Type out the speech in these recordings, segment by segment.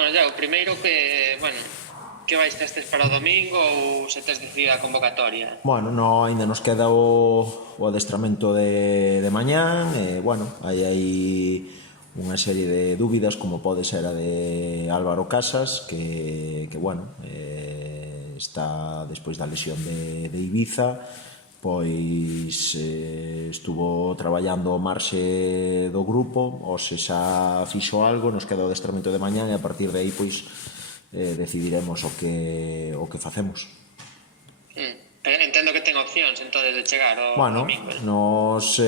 Bueno, ya, o primeiro que vais testes para o domingo ou se tes decidida a convocatoria? Bueno, no, ainda nos queda o adestramento de mañán e, bueno, hai unha serie de dúbidas como pode ser a de Álvaro Casas que bueno, está despois da lesión de Ibiza pois estuvo traballando ao marxe do grupo, ou se xa fixo algo, nos queda o adestramento de mañán e a partir de aí pois decidiremos o que facemos. Entendo que ten opcións entonces de chegar o Bueno, domingo. nos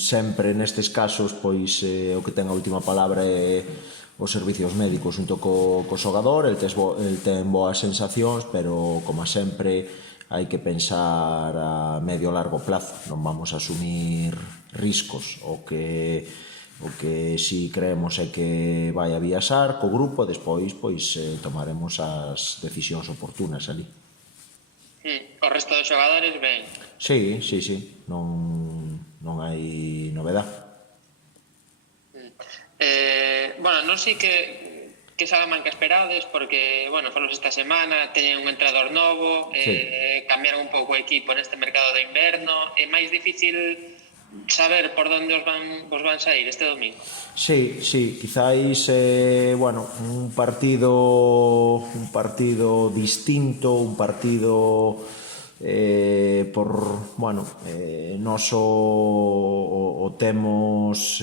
sempre nestes casos pois o que ten a última palabra é os servicios médicos junto co xogador, el ten boas sensacións, pero como sempre hai que pensar a medio e largo plazo, non vamos a asumir riscos. O que si creemos é que vai a viaxar co grupo, despois pois tomaremos as decisións oportunas ali. O resto dos xogadores, ben. Sí, non hai novedade. Non sei que Salamanca esperades, porque, falos esta semana, teñen un entrenador novo, cambiaron un pouco o equipo neste mercado de inverno, é máis difícil saber por onde vos van sair este domingo. Sí, quizáis, un partido distinto, un partido nós o temos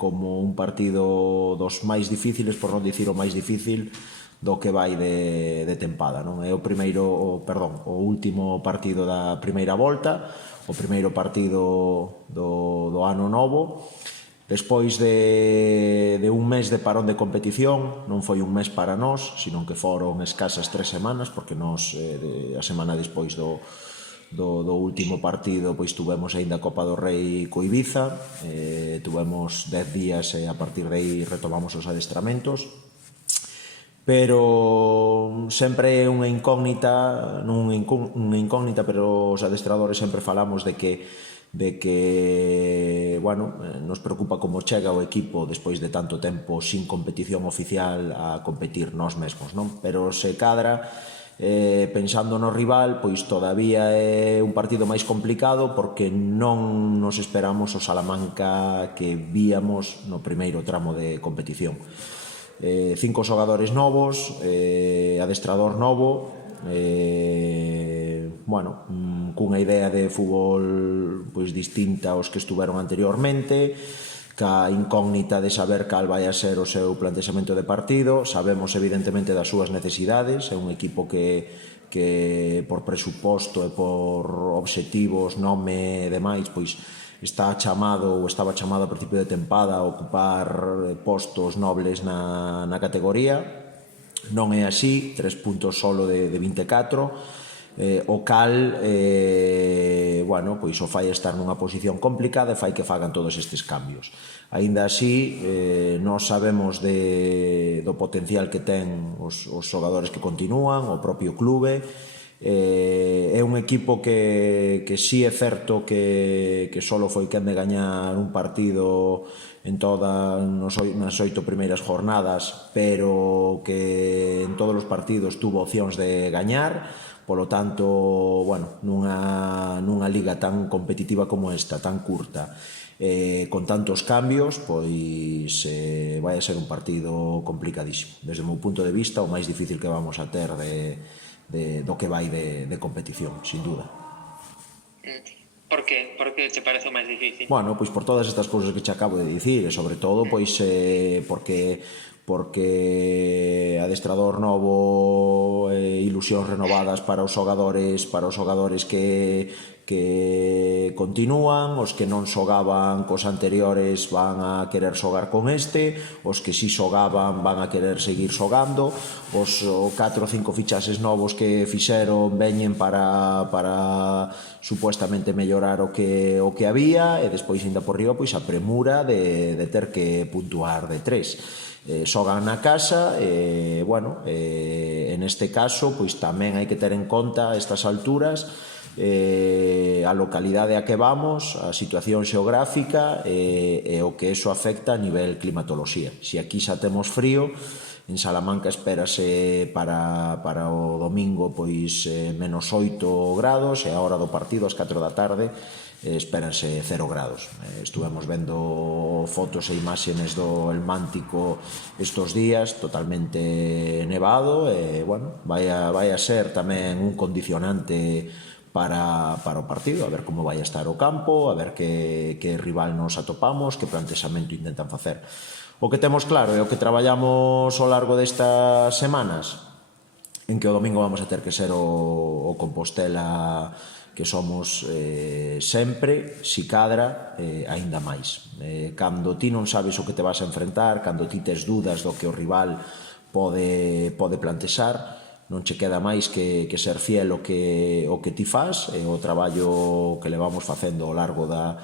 como un partido dos máis difíciles, por non dicir o máis difícil do que vai de tempada, non? É o último partido da primeira volta, o primeiro partido do ano novo. Despois de un mes de parón de competición, non foi un mes para nós, sino que foron escasas 3 semanas, porque nós a semana despois do último partido pois tuvemos aínda a Copa do Rei co Ibiza, tuvemos 10 días e a partir de aí retomamos os adestramentos, pero sempre é unha incógnita, non unha incógnita, pero os adestradores sempre falamos de que nos preocupa como chega o equipo despois de tanto tempo sin competición oficial a competir nós mesmos, non? Pero se cadra, pensando no rival, pois todavía é un partido máis complicado porque non nos esperamos o Salamanca que víamos no primeiro tramo de competición. 5 xogadores novos, adestrador novo, cunha idea de fútbol pois distinta aos que estuveron anteriormente, ca incógnita de saber cal vai a ser o seu plantexamento de partido. Sabemos evidentemente das súas necesidades, é un equipo que por presuposto e por obxectivos, nome e demais, pois estaba chamado a principio de tempada a ocupar postos nobles na categoría. Non é así, 3 puntos solo de 24, o cal pois o fai estar nunha posición complicada e fai que fagan todos estes cambios. Aínda así, nós sabemos do potencial que ten os xogadores que continúan, o propio clube. É un equipo que si é certo que solo foi quen de gañar un partido en nas 8 primeiras jornadas, pero que en todos os partidos tuvo opcións de gañar. Polo tanto, nunha liga tan competitiva como esta, tan curta, con tantos cambios, pois vai a ser un partido complicadísimo. Desde o meu punto de vista, o máis difícil que vamos a ter do que vai de competición, sin duda. Por que? Por que te parece o máis difícil? Pois por todas estas cousas que te acabo de dicir, e sobre todo pois porque adestrador novo, ilusións renovadas para os xogadores que continúan, os que non xogaban cos anteriores van a querer xogar con os que si xogaban van a querer seguir xogando, os 4 ou 5 fichaxes novos que fixeron veñen para supuestamente mellorar o que había, e despois ainda por riba pois a premura de ter que puntuar de 3. Xogan na casa, en este caso pois tamén hai que ter en conta a estas alturas a localidade a que vamos, a situación xeográfica e o que eso afecta a nivel climatoloxía. Se aquí xa temos frío, en Salamanca espérase para o domingo pois menos 8 grados e a hora do partido, ás 4 da tarde, espéranse 0 grados. Estuvemos vendo fotos e imágenes do El Mántico estos días, totalmente nevado, e, bueno, vai a ser tamén un condicionante para o partido, a ver como vai a estar o campo, a ver que rival nos atopamos, que plantexamento intentan facer. O que temos claro é o que traballamos ao largo destas semanas, en que o domingo vamos a ter que ser o Compostela que somos sempre, si cadra, aínda máis. Cando ti non sabes o que te vas a enfrentar, cando ti tes dudas do que o rival pode plantexar, non che queda máis que ser fiel o que ti fas, e o traballo que levamos facendo ao largo da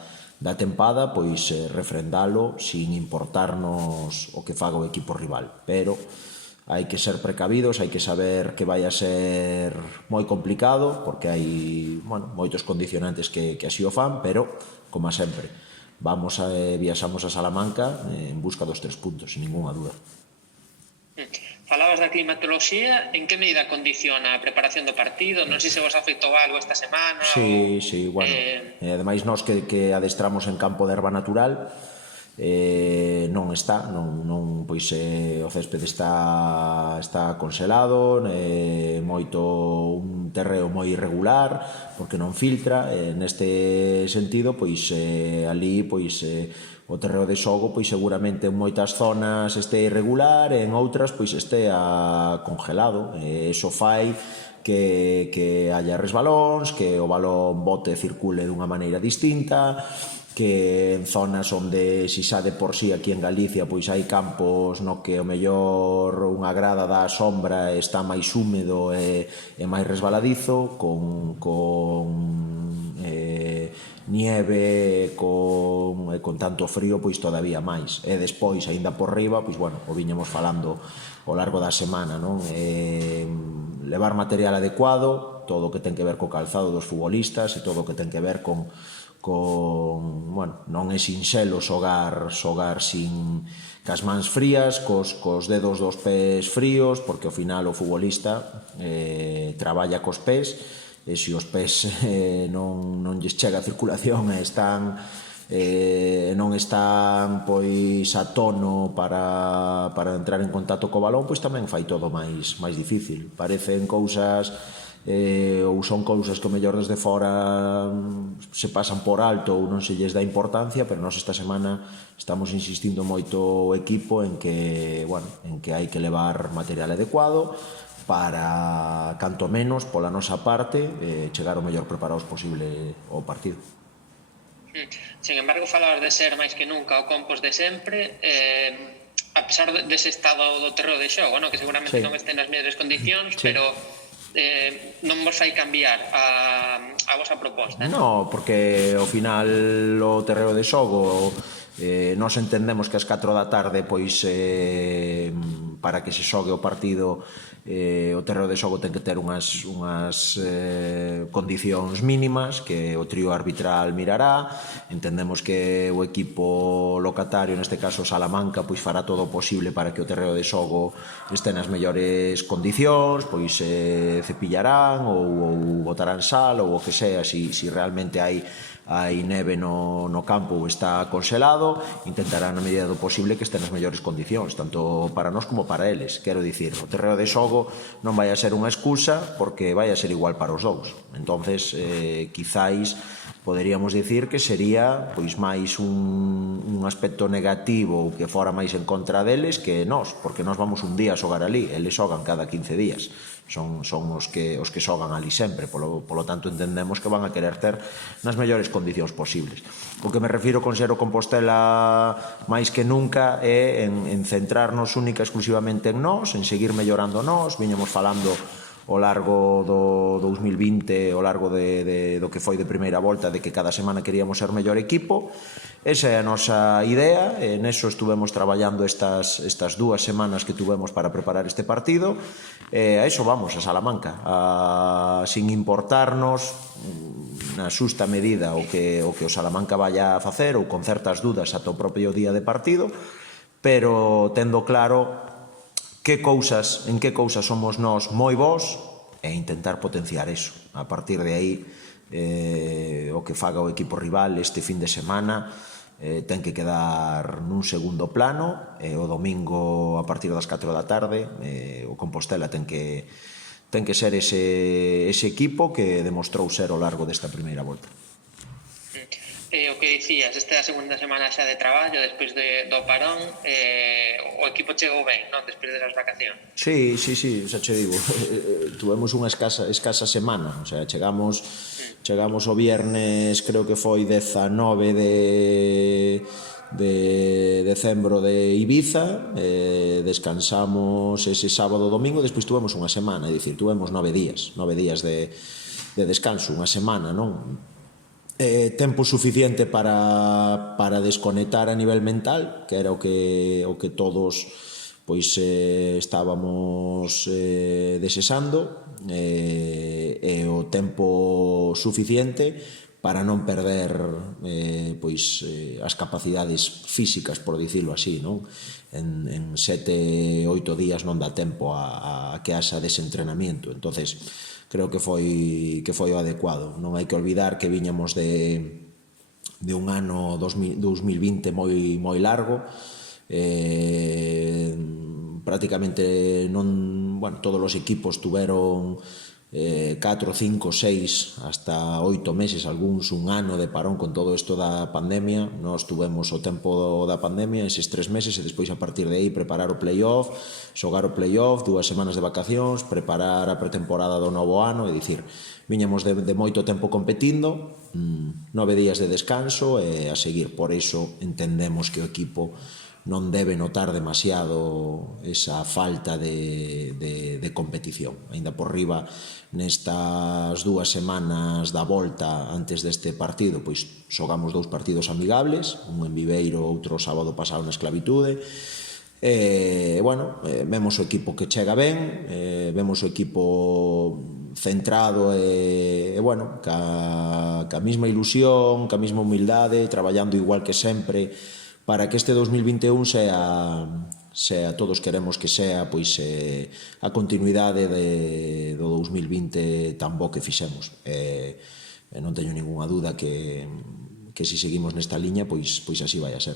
tempada, pois refrendalo sin importarnos o que faga o equipo rival. Pero hai que ser precavidos, hai que saber que vai a ser moi complicado, porque hai moitos condicionantes que así o fan, pero, como sempre, viaxamos a Salamanca en busca dos 3 puntos, sin ninguna dúda. Falabas da climatoloxía, en que medida condiciona a preparación do partido? Non sei se vos afectou algo esta semana. Sí, bueno, ademais nós que adestramos en campo de erva natural, non está, pois o céspede está congelado, un terreo moi irregular, porque non filtra, neste sentido, pois ali, pois o terreo de xogo, pois seguramente en moitas zonas este irregular, e en outras pois estea congelado, e iso fai que haya resbalóns, que o balón bote e circule dunha maneira distinta, que en zonas onde, si xa de por sí aquí en Galicia, pois hai campos no que o mellor unha grada dá sombra, está máis húmedo e máis resbaladizo, con nieve, con tanto frío, pois todavía máis. E despois, aínda por riba, pois bueno, o viñemos falando ao largo da semana, non? Levar material adecuado, todo o que ten que ver co calzado dos futbolistas e todo o que ten que ver con non é sinxelo xogar sin cas mans frías, cos dedos dos pés fríos, porque ao final o futbolista traballa cos pés, e se os pés non lles chega a circulación e non están pois a tono para entrar en contacto co balón, pois tamén fai todo máis difícil. Parecen cousas ou son cousas que o mellor desde fora se pasan por alto ou non se lles dá importancia, pero nós esta semana estamos insistindo moito o equipo en que hai que levar material adecuado para, canto menos, pola nosa parte, chegar o mellor preparados posible ao partido. Sin embargo, falabas de ser máis que nunca o Compos de sempre, a pesar dese estado do terreo de xogo, que seguramente non este nas mellores condicións, pero non vos fai cambiar a vosa proposta? Non, porque ao final o terreo de xogo nós entendemos que ás 4 da tarde pois para que se xogue o partido o terreo de xogo ten que ter unhas condicións mínimas que o trío arbitral mirará. Entendemos que o equipo locatario, neste caso Salamanca, pois fará todo o posible para que o terreo de xogo este nas mellores condicións, pois cepillarán ou botarán sal ou o que sea, si realmente hai neve no campo ou está congelado, intentarán na medida do posible que este nas mellores condicións, tanto para nós como para eles. Quero dicir, o terreo de xogo non vai a ser unha excusa, porque vai a ser igual para os dous. Entonces, quizáis poderíamos dicir que sería pois máis un aspecto negativo ou que fora máis en contra deles que nós, porque nós vamos un día a xogar ali, eles xogan cada 15 días. Son os que xogan ali sempre, polo tanto entendemos que van a querer ter nas mellores condicións posibles. O que me refiro con ser o Compostela máis que nunca é en centrarnos única e exclusivamente en nós, en seguir mellorando nós. Viñamos falando ao largo do 2020, ao largo do que foi de primeira volta, de que cada semana queríamos ser mellor equipo. Esa é a nosa idea, e neso estuvemos traballando estas 2 semanas que tuvemos para preparar este partido, e a iso vamos, a Salamanca, sin importarnos na xusta medida o que o Salamanca vaya a facer, ou con certas dudas ata o propio día de partido, pero tendo claro en que cousas somos nós moi bons e intentar potenciar eso. A partir de aí, o que faga o equipo rival este fin de semana ten que quedar nun segundo plano, e o domingo a partir das 4 da tarde o Compostela ten que ser ese equipo que demostrou ser ao largo desta primeira volta. O que dicías, esta é a segunda semana xa de traballo despois do parón, o equipo chegou ben, non? Despois desas vacacións. Sí, xa che digo, tuvemos unha escasa semana, o sea, chegamos o viernes, creo que foi 19 de decembro de Ibiza, descansamos ese sábado domingo, despois tuvemos unha semana, é dicir, tuvemos 9 días de descanso, unha semana, non? Tempo suficiente para desconectar a nivel mental, que era o que todos pois estábamos desexando, e o tempo suficiente para non perder pois as capacidades físicas, por dicilo así, non? En 7-8 días non dá tempo a que haxa desentrenamiento, entonces creo que foi o adecuado. Non hai que olvidar que viñamos de un ano 2020 moi largo, prácticamente todos os equipos tuveron 4, 5, 6, hasta 8 meses, algúns un ano de parón con todo isto da pandemia. Nós tuvemos o tempo da pandemia, eses 3 meses, e despois a partir de aí preparar o playoff, xogar o playoff, 2 semanas de vacacións, preparar a pretemporada do novo ano, é dicir, viñamos de moito tempo competindo, 9 días de descanso e a seguir. Por iso entendemos que o equipo non debe notar demasiado esa falta de competición. Aínda por riba, nestas 2 semanas da volta antes deste partido, pois xogamos 2 partidos amigables, un en Viveiro, outro sábado pasado na Esclavitude, vemos o equipo que chega ben, vemos o equipo centrado e ca mesma ilusión, ca mesma humildade, traballando igual que sempre, para que este 2021 sea todos queremos que sea pois a continuidade do 2020 tan bo que fixemos. Non teño ningunha dúda que se seguimos nesta liña, pois así vai a ser.